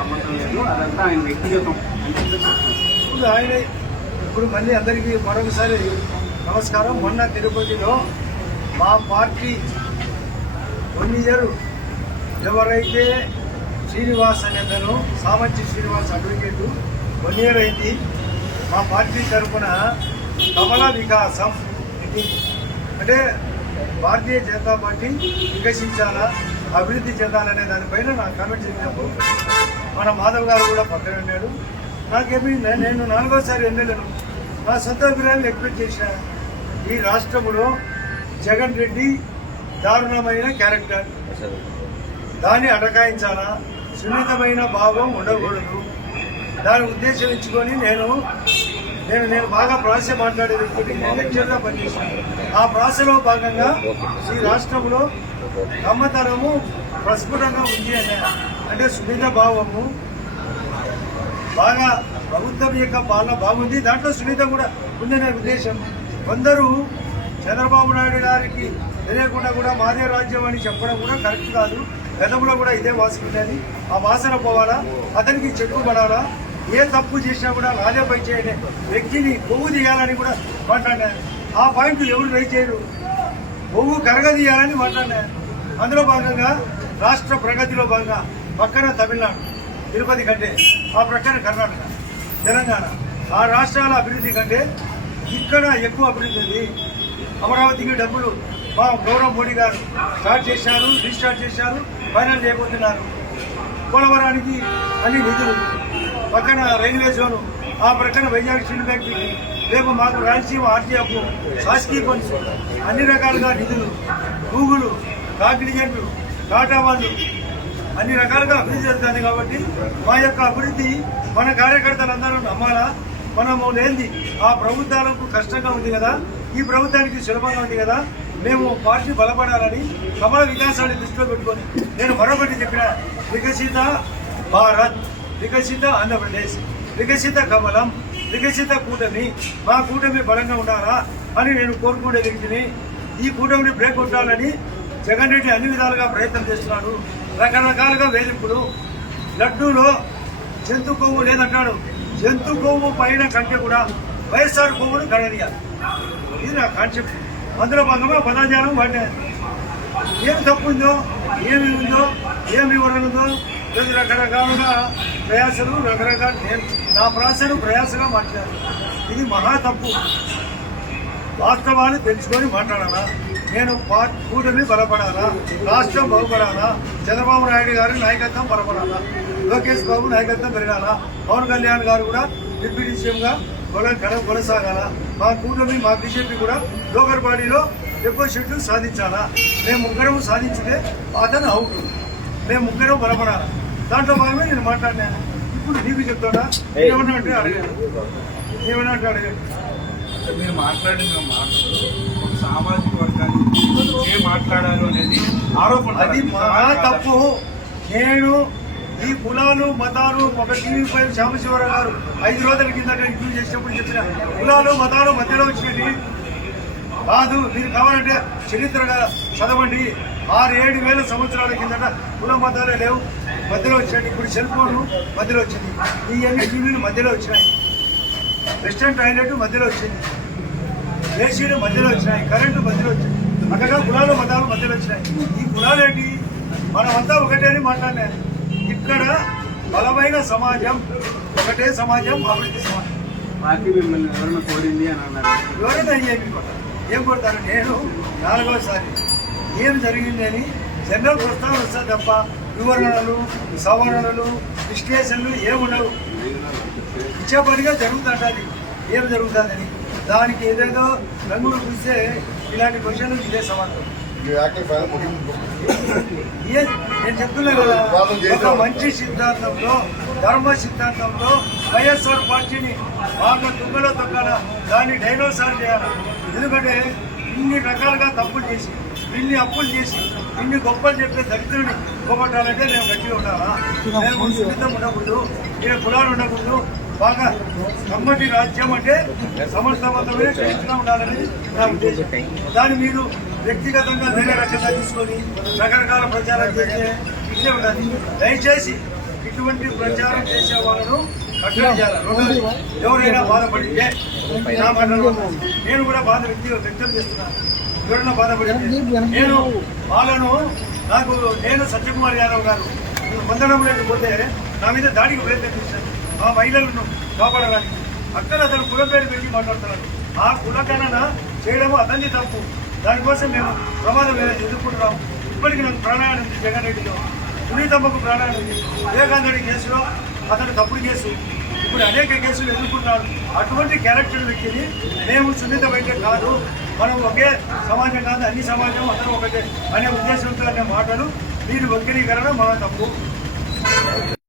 సంబంధం లేదు. అదంతా ఆయన వ్యక్తిగతం. ఇప్పుడు ఆయన ఇప్పుడు మళ్ళీ అందరికీ మరొకసారి నమస్కారం. మొన్న తిరుపతిలో మా పార్టీ వన్ ఇయర్ ఎవరైతే Srinivas అనేతను Samanchi Srinivas advocate one year అయింది మా పార్టీ తరఫున కమల వికాసం ఇది. అంటే భారతీయ జనతా పార్టీ వికసించాలా? అభివృద్ధి చెందాలనే దానిపైన నాకు కామెంట్ చేసినప్పుడు మన మాధవ్ గారు కూడా పక్కన ఉన్నాడు. నాకేమి నేను నాలుగోసారి ఎన్నెలను నా సొంత అభిప్రాయాలు ఎక్స్పెక్ట్ చేసిన ఈ రాష్ట్రంలో జగన్ రెడ్డి దారుణమైన క్యారెక్టర్. దాన్ని అటకాయించాలా? సున్నితమైన భావం ఉండకూడదు. దాని ఉద్దేశించుకొని నేను నేను నేను బాగా ప్రాసెస్ మాట్లాడేది వ్యక్తిని లెక్చర్గా పనిచేశాను. ఆ ప్రాసెస్లో భాగంగా ఈ రాష్ట్రంలో కమ్మతనము ప్రస్ఫుటంగా ఉంది అనే అంటే సున్నిత భావము బాగా ప్రభుత్వం యొక్క పాలన బాగుంది దాంట్లో సునీత కూడా ఉందనే ఉద్దేశం. కొందరు చంద్రబాబు నాయుడు గారికి తెలియకుండా కూడా మాదే రాజ్యం అని చెప్పడం కూడా కరెక్ట్ కాదు. గతంలో కూడా ఇదే వాసన ఉండేది. ఆ వాసన పోవాలా? అతనికి చెట్టు పడాలా ఏ తప్పు చేసినా కూడా రాజాపై చేయని వ్యక్తిని కొవ్వు తీయాలని కూడా మాట్లాడినారు ఆ పాయింట్ ఎవరు రైట్ చేయరు. కొవ్వు కరగదీయాలని మాట్లాడినారు అందులో భాగంగా రాష్ట్ర ప్రగతిలో భాగంగా పక్కన తమిళనాడు తిరుపతి కంటే ఆ ప్రక్కన కర్ణాటక తెలంగాణ. ఆ రాష్ట్రాల అభివృద్ధి కంటే ఇక్కడ ఎక్కువ అభివృద్ధి ఉంది. అమరావతికి డబ్బులు మా గౌరవ మోడీ గారు స్టార్ట్ చేశారు రీస్టార్ట్ చేశారు ఫైనల్ చేయబోతున్నారు. పోలవరానికి అన్ని నిధులు పక్కన రైల్వే జోన్ ఆ ప్రక్కన వైజాగ్ స్టీల్ ఫ్యాక్టరీకి రేపు మాకు రాయలసీమ ఆర్టీఎఫ్ శాసకీయ ఫండ్స్ అన్ని రకాలుగా నిధులు గూగులు కాగ్నిజెంట్లు టాటా వాళ్ళు అన్ని రకాలుగా అభివృద్ధి జరుగుతుంది కాబట్టి మా యొక్క అభివృద్ధి మన కార్యకర్తలందరూ నమ్మాలా? మనము లేనిది ఆ ప్రభుత్వాలకు కష్టంగా ఉంది కదా ఈ ప్రభుత్వానికి సులభంగా ఉంది కదా మేము పార్టీ బలపడాలని కమల వికాసాన్ని దృష్టిలో పెట్టుకొని నేను మరొకటి చెప్పిన వికసిత భారత్. వికసిత ఆంధ్రప్రదేశ్ వికసిత కమలం వికసిత కూటమి మా కూటమి బలంగా ఉండాలా అని నేను కోరుకునే వ్యక్తిని ఈ కూటమిని బ్రేక్ కొట్టాలని జగన్ రెడ్డి అన్ని విధాలుగా ప్రయత్నం చేస్తున్నాడు. రకరకాలుగా వేధింపులు. లడ్డూలో జంతు కొవ్వు లేదంటాడు. జంతు కొవ్వు పైన కంటే కూడా వైఎస్ఆర్ కొవ్వును గణనీయ ఇది నా కాన్సెప్ట్. అందులో భాగంగా పదాజాలం వాడినా. ఏం తప్పు ఉందో ఏమి ఉందో ఏమి ఉండదో లేదు రకరకాలుగా ప్రయాసలు రకరకాల నేను నా ప్రాసను ప్రయాసగా మాట్లాడాను. ఇది మహా తప్పు. వాస్తవాన్ని తెలుసుకొని మాట్లాడాలా? నేను కూటమి బలపడాలా? రాష్ట్రం బాగుపడాలా? చంద్రబాబు నాయుడు గారి నాయకత్వం బలపడాలా? లోకేష్ బాబు నాయకత్వం పెరగాల? పవన్ కళ్యాణ్ గారు కూడా డిప్యూటీ సీఎంగా కొనసాగాల? మా కూటమి మా బీజేపీ కూడా లోకల్ బాడీలో ఎక్కువ సీట్లు సాధించాలా? మేము ముగ్గురం సాధించితే అతను అవుతుంది. మేము ముగ్గురం బలపడాలా? దాంట్లో భాగమే నేను మాట్లాడినాను. ఇప్పుడు నీకు చెప్తాడా? ఏమన్నా అంటే అడగండి. ఏమన్నా అంటే అడగండి. అంటే మీరు మాట్లాడిన మాటలు ఒక సామాజిక వర్గాన్ని ఏ మాట్లాడారు అనేది ఆరోపణ అది మహా తప్పు. నేను ఈ కులాలు మతాలు ఒక టీవీ పై శ్యామశివరావు గారు ఐదు రోజుల కింద ఇంటర్వ్యూ చేసినప్పుడు చెప్పిన కులాలు మతాలు మధ్యలో వచ్చినవి కాదు. మీరు కావాలంటే చరిత్రగా చదవండి. ఆరు ఏడు వేల సంవత్సరాల కిందట కుల మతాలే లేవు. మధ్యలో వచ్చినాయి ఇప్పుడు సెల్ ఫోన్ మధ్యలో వచ్చింది ఈ అన్ని టీవీలు మధ్యలో వచ్చినాయి. వెస్టర్న్ టాయిలెట్ మధ్యలో వచ్చింది. ఏసీలు మధ్యలో వచ్చినాయి. కరెంటు మధ్యలో వచ్చింది. అక్కడ కులాలు మతాలు మధ్యలో వచ్చినాయి. ఈ కులాలు ఏంటి మనమంతా ఒకటే అని మాట్లాడినా ఇక్కడ బలమైన సమాజం ఒకటే సమాజం అభివృద్ధి సమాజం. పార్టీ మిమ్మల్ని ఎవరైనా కోరింది అని అన్నారు. ఎవరైనా ఏమి కొడతారు ఏం కొడతారు? నేను నాలుగోసారి. ఏం జరిగింది అని జనరల్ ప్రస్తావన వస్తుంది తప్ప వివరణలు సవరణలు విశ్లేషణలు ఏముండవు ఇచ్చే పనిగా జరుగుతుంటది ఏం జరుగుతుందని దానికి ఏదేదో రంగులు చూస్తే ఇలాంటి క్వశ్చన్లు ఇదే సమాధానం. నేను చెప్తున్నా కదా ఒక మంచి సిద్ధాంతంలో ధర్మ సిద్ధాంతంలో వైఎస్ఆర్ పార్టీని బాగా తుంగలో తొక్కాల దాన్ని డైనోసార్ చేయాలి? ఎందుకంటే ఇన్ని రకాలుగా తప్పులు చేసి ఇన్ని అప్పులు చేసి ఇన్ని గొప్పలు చెప్పే దరిద్రుని పోగొట్టాలంటే మేము గట్టిగా ఉండాలా? మేము సున్నితం ఉండకూడదు. ఏ కులాలు ఉండకూడదు. బాగా కమ్మటి రాజ్యం అంటే సమర్థవంతమైన చరిత్ర ఉండాలని నా ఉద్దేశం. దాన్ని మీరు వ్యక్తిగతంగా ధైర్య రక్షణ తీసుకొని రకరకాల ప్రచారం చేస్తే ఇట్లే ఉండాలి. దయచేసి ఇటువంటి ప్రచారం చేసే వాళ్ళను చేయాలి. ఎవరైనా బాధపడితే నా మాటలు నేను కూడా బాధ వ్యక్తి వ్యక్తం చేస్తున్నాను. ఎవరైనా బాధపడితే నేను వాళ్ళను నాకు నేను సత్యకుమార్ యాదవ్ గారు పొందడం లేకపోతే నా మీద దాడికి ప్రయత్నం చేశాను. ఆ మహిళలను కాపాడడానికి. అక్కడ అతను కుల పేరు పెట్టి మాట్లాడుతున్నాడు. ఆ కులకరణ చేయడం అతన్ని తప్పు. దానికోసం మేము ప్రమాదం ఎదుర్కొంటున్నాం. ఇప్పటికీ నాకు ప్రాణాయానం ఉంది జగన్ రెడ్డిలో. సునీతమ్మకు వివేకానంద రెడ్డి కేసులో అతను తప్పుడు కేసు. ఇప్పుడు అనేక కేసులు ఎదుర్కొంటున్నాడు అటువంటి క్యారెక్టర్ వ్యక్తిని మేము సున్నితమైతే కాదు మనం ఒకే సమాజం కాదు అన్ని సమాజం అందరూ ఒకటే అనే ఉద్దేశంతో అనే మాటలు మీరు వక్రీకరణ మన తప్పు.